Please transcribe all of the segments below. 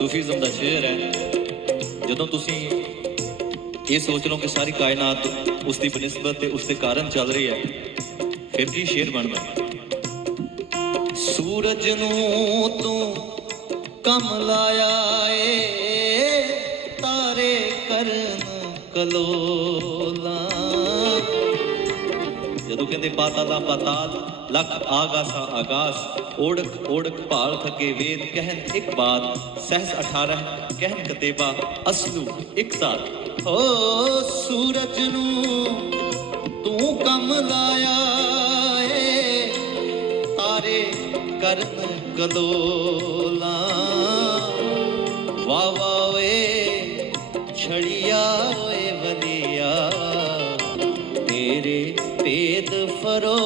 Sufism ਦਾ ਸ਼ੇਰ ਹੈ। ਜਦੋਂ ਤੁਸੀਂ ਇਹ ਸੋਚ ਲਓ ਕਿ ਸਾਰੀ ਕਾਇਨਾਤ ਉਸ ਦੀ ਬਨਿਸਬਤ ਤੇ ਉਸ ਦੇ ਕਾਰਨ ਚੱਲ ਰਹੀ ਹੈ, ਫਿਰ ਕੀ ਸ਼ੇਰ ਬਣਦਾ? ਸੂਰਜ ਨੂੰ ਤੂੰ ਕੰਮ ਲਾਇਆ ਏ ਤਾਰੇ ਕਰਨ ਕਲੋਲਾ। ਜਦੋਂ ਕਹਿੰਦੇ ਪਾਤਾਲਾ ਪਾਤਾਲ ਲਖ ਆਗਾਸਾ ਆਗਾਸ, ਓੜਕ ਓੜਕ ਭਾਲ ਥਕੇ ਵੇਦ ਕਹਿਨ ਇੱਕ ਬਾਤ, ਸਹਿਸ 18 ਕਹਿਨ ਕਤੇਬਾ, ਅਸਲੂ ਇੱਕ ਤਾਰ ਓ ਸੂਰਜ ਨੂੰ ਤੂੰ ਕੰਮ ਲਾਇਆ ਏ, ਤਾਰੇ ਕਰਨ ਕਲੋਲਾ तेरे पेद फरो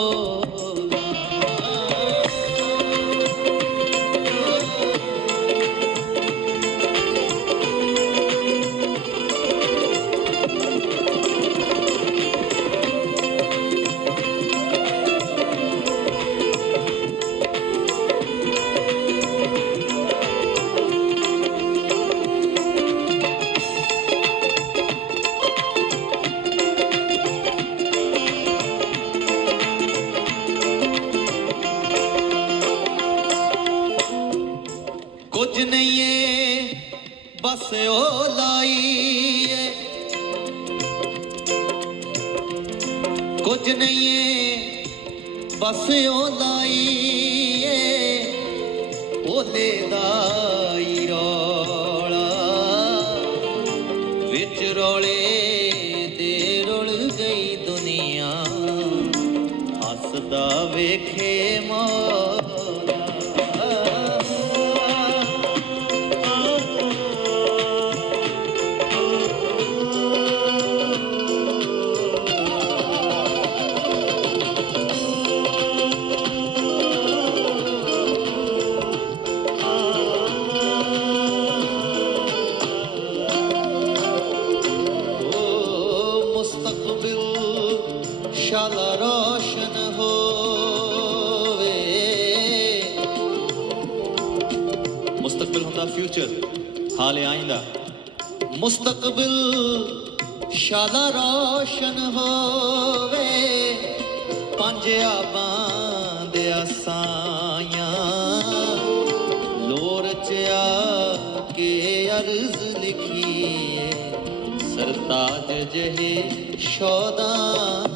ਕੁਝ ਨਹੀਂ ਏ ਬਸ ਉਹ ਲਾਈ ਕੁਝ ਨਹੀਂ ਏ ਬਸ ਉਹ ਲਾਈ ਏ ਉਹਦੇ ਦਾ ਸ਼ਾਲਾ ਰੋਸ਼ਨ ਹੋਵੇ। ਮੁਸਤਕਬਿਲ ਹੁੰਦਾ ਫਿਊਚਰ ਹਾਲੇ ਆਇੰਦਾ। ਮੁਸਤਕਬਿਲ ਸ਼ਾਲਾ ਰੋਸ਼ਨ ਹੋਵੇ। ਪੰਜ ਆਬਾਂ ਦੇ ਆਸਾਈਆਂ ਲੋਰ ਚ ਆ ਕੇ ਅਰਜ਼ ਲਿਖੀਏ। ਸਰਤਾਜ ਜਹੇ ਸ਼ੋਦਾਈਆਂ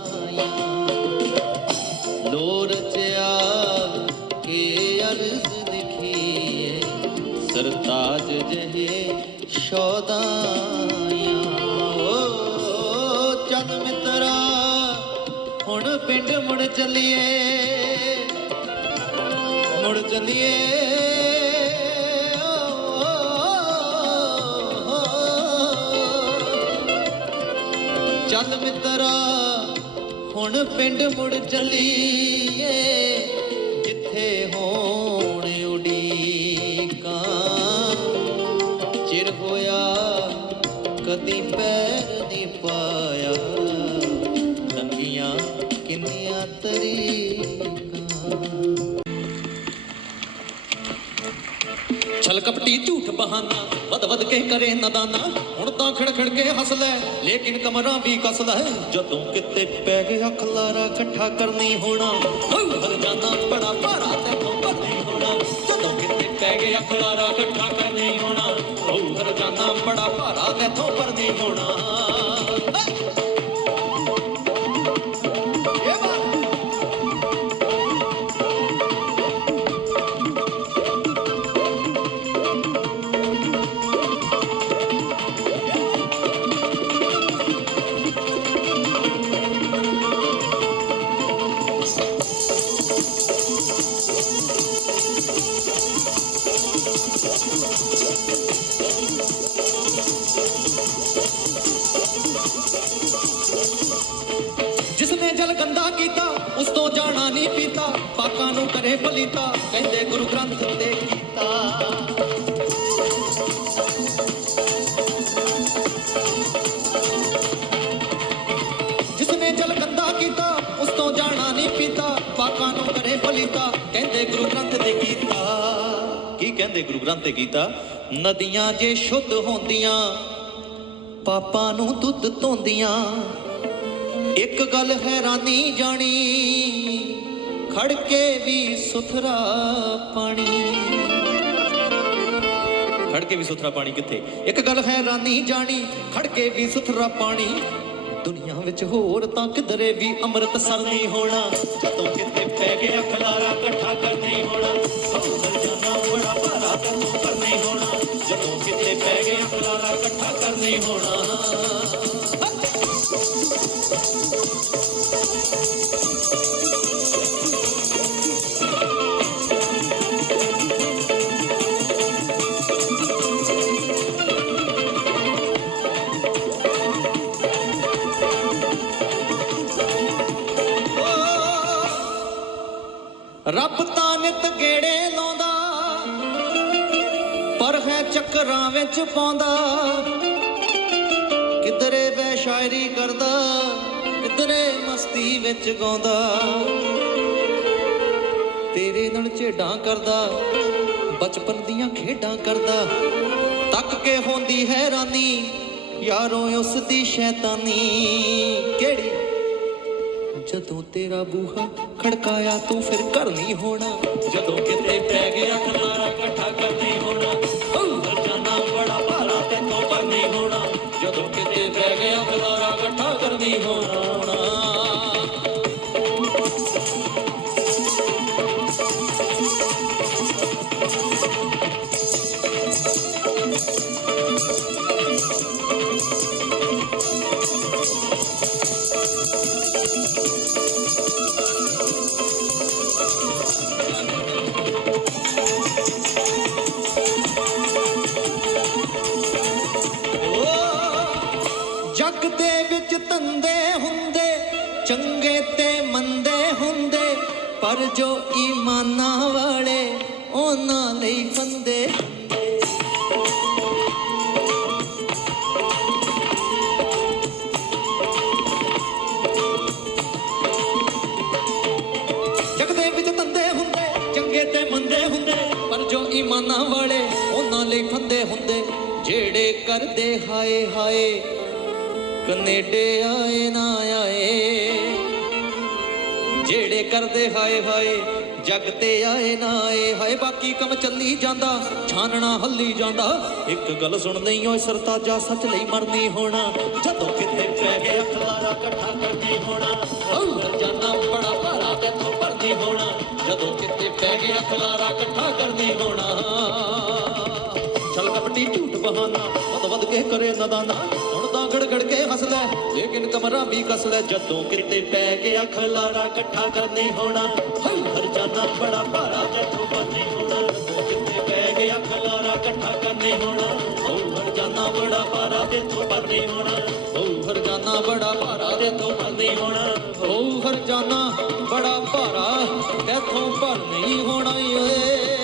ਚਲੀਏ ਮੁੜ ਚਲੀਏ। ਚੱਲ ਮਿੱਤਰਾ ਹੁਣ ਪਿੰਡ ਮੁੜ ਚਲੀਏ। ਛਲ ਝੂਠ ਬਹਾਨਾ ਵਦ ਵਦ ਕੇ ਕਰੇ ਨਦਾਨਾ। ਹੁਣ ਤਾਂ ਖੜ ਖੜ ਕੇ ਹੱਸ ਲੈ, ਲੇਕਿਨ ਕਮਰਾਂ ਵੀ ਕਸ ਲੈ। ਜਦੋਂ ਕਿਤੇ ਪੈ ਗਿਆ ਖਲਾਰਾ ਇਕੱਠਾ ਕਰਨੀ ਹੋਣਾ ਹਰ ਜਾਨਾ ਬੜਾ ਭਾਰਾ ਤੇ ਨਹੀਂ ਹੋਣਾ। ਜਦੋਂ ਕਿਤੇ ਪੈ ਗਿਆ ਖਲਾਰਾ ਇਕੱਠਾ ਕਰਨੀ ਹੋਣਾ ਹਰ ਜਾਨਾ ਬੜਾ ਭਾਰਾ ਤੇ ਤੋਂ ਨਹੀਂ ਹੋਣਾ। ਪਾਕਾਂ ਕਹਿੰਦੇ ਗੁਰੂ ਗ੍ਰੰਥ ਤੇ ਕੀਤਾ। ਜਿਸਨੇ ਜਲ ਗੰਦਾ ਕੀਤਾ, ਉਸ ਤੋਂ ਜਾਣਾ ਨਹੀਂ ਪੀਤਾ। ਪਾਕਾਂ ਨੂੰ ਕਰੇ ਪਲੀਤਾ ਕਹਿੰਦੇ ਗੁਰੂ ਗ੍ਰੰਥ ਤੇ ਕੀਤਾ। ਕੀ ਕਹਿੰਦੇ ਗੁਰੂ ਗ੍ਰੰਥ ਤੇ ਕੀਤਾ? ਨਦੀਆਂ ਜੇ ਸ਼ੁੱਧ ਹੁੰਦੀਆਂ, ਪਾਪਾਂ ਨੂੰ ਦੁੱਧ ਧੋਂਦੀਆਂ। ਇੱਕ ਗੱਲ ਹੈਰਾਨੀ ਜਾਣੀ ਖੜ ਕੇ ਵੀ ਸੁਥਰਾ ਪਾਣੀ ਖੜ ਕੇ ਵੀ ਸੁਥਰਾ ਪਾਣੀ ਕਿੱਥੇ? ਇੱਕ ਗੱਲ ਹੈਰਾਨੀ ਜਾਣੀ ਖੜ ਕੇ ਵੀ ਸੁਥਰਾ ਪਾਣੀ ਦੁਨੀਆ ਵਿੱਚ ਹੋਰ ਤਾਂ ਕਿਧਰੇ ਵੀ ਅੰਮ੍ਰਿਤ ਸਰ ਨਹੀਂ ਹੋਣਾ। ਜਦੋਂ ਕਿਤੇ ਪੈ ਗਿਆ ਖਲਾਰਾ ਇਕੱਠਾ ਕਰਨੀ ਹੋਣਾ। ਸੌਂਦਰ ਜਾਨਾ ਬੜਾ ਭਾਰਾ ਤੈਨੂੰ ਕਰਨੀ ਹੋਣਾ। ਜਦੋਂ ਕਿਤੇ ਪੈ ਗਿਆ ਖਲਾਰਾ ਇਕੱਠਾ ਕਰਨੀ ਹੋਣਾ। ਹੈ ਵਿੱਚ ਪਾਉਂਦਾ। ਕਿਧਰੇ ਵੈ ਸ਼ਾਇਰੀ ਕਰਦਾ, ਕਿਧਰੇ ਮਸਤੀ ਵਿੱਚ ਗਾਉਂਦਾ। ਤੇਰੇ ਨਾਲ ਝੇਡਾਂ ਕਰਦਾ, ਬਚਪਨ ਦੀਆਂ ਖੇਡਾਂ ਕਰਦਾ। ਤੱਕ ਕੇ ਹੁੰਦੀ ਹੈਰਾਨੀ, ਯਾਰੋ ਉਸ ਦੀ ਸ਼ੈਤਾਨੀ। ਕਿਹੜੀ? ਜਦੋਂ ਤੇਰਾ ਬੂਹਾ ਖੜਕਾਇਆ, ਤੂੰ ਫਿਰ ਘਰ ਨਹੀਂ ਹੋਣਾ। ਜਦੋਂ ਕਿਤੇ ਪੈ ਗਿਆ ਖਲਾਰਾ ਇਕੱਠਾ ਇਕੱਠਾ ਕਰਨੀ ਪਰ ਜੋ ਈਮਾਨਾਂ ਵਾਲੇ ਉਹਨਾਂ ਲਈ ਫੰਦੇ। ਜੱਗ ਵਿੱਚ ਧੰਦੇ ਹੁੰਦੇ, ਚੰਗੇ ਤੇ ਮੰਦੇ ਹੁੰਦੇ, ਪਰ ਜੋ ਈਮਾਨਾਂ ਵਾਲੇ ਉਹਨਾਂ ਲਈ ਫੰਦੇ ਹੁੰਦੇ। ਜਿਹੜੇ ਕਰਦੇ ਹਾਏ ਹਾਏ ਕਨੇਡੇ ਆਏ ਨਾ ਆਏ। ਜਿਹੜੇ ਕਰਦੇ ਹਾਏ ਹਾਏ, ਜੱਗ ਤੇ ਆਏ ਨਾ ਆਏ, ਹਾਏ ਬਾਕੀ ਕੰਮ ਚੱਲੀ ਜਾਂਦਾ, ਛਾਨਣਾ ਹੱਲੀ ਜਾਂਦਾ। ਇੱਕ ਗੱਲ ਸੁਣ ਨਹੀਂ ਓਏ ਸਰਤਾਜਾ ਸੱਚ ਲਈ ਮਰਨੀ ਹੋਣਾ, ਜਦੋਂ ਕਿਤੇ ਪੈ ਗਿਆ ਖਲਾਰਾ ਇਕੱਠਾ ਕਰਦੀ ਹੋਣਾ, ਅੰਦਰ ਜਾਨਾ ਬੜਾ ਭਾਰਾ ਤੇ ਤੋਂ ਹੋਣਾ, ਜਦੋਂ ਕਿਤੇ ਪੈ ਗਿਆ ਖਲਾਰਾ ਇਕੱਠਾ ਕਰਨੀ ਹੋਣਾ। ਛਲ ਕਪਟੀ ਝੂਠ ਬਹਾਨਾ ਵਦ ਵਦ ਕੇ ਕਰੇ ਨਦਾਨਾ ਹੁਣ ਤਾਂ ਕੇ ਹੱਸ ਲੇਕਿਨ ਕਮਰਾ ਵੀ ਕਸ ਜਦੋਂ ਕਿਤੇ ਪੈ ਗਿਆ ਖਲਾਰਾ ਇਕੱਠਾ ਕਰਨੇ ਹੋਣਾ, ਹਈ ਹਰ ਬੜਾ ਭਾਰਾ ਜੱਟੂ ਬੰਨੀ ਹੋਣਾ ਕਿਤੇ ਪੈ ਗਿਆ ਖਲਾਰਾ ਇਕੱਠਾ ਕਰਨੀ ਹੋਣਾ ਹਉ ਹਰ ਬੜਾ ਭਾਰਾ ਤੇ ਤੋਂ ਹੋਣਾ। ਹਉ ਹਰ ਬੜਾ ਭਾਰਾ ਤੇ ਤੋਂ ਹੋਣਾ। ਹਉ ਹਰ ਬੜਾ ਭਾਰਾ ਤੇ ਤੋਂ ਭਰਨੀ ਹੋਣਾ ਈ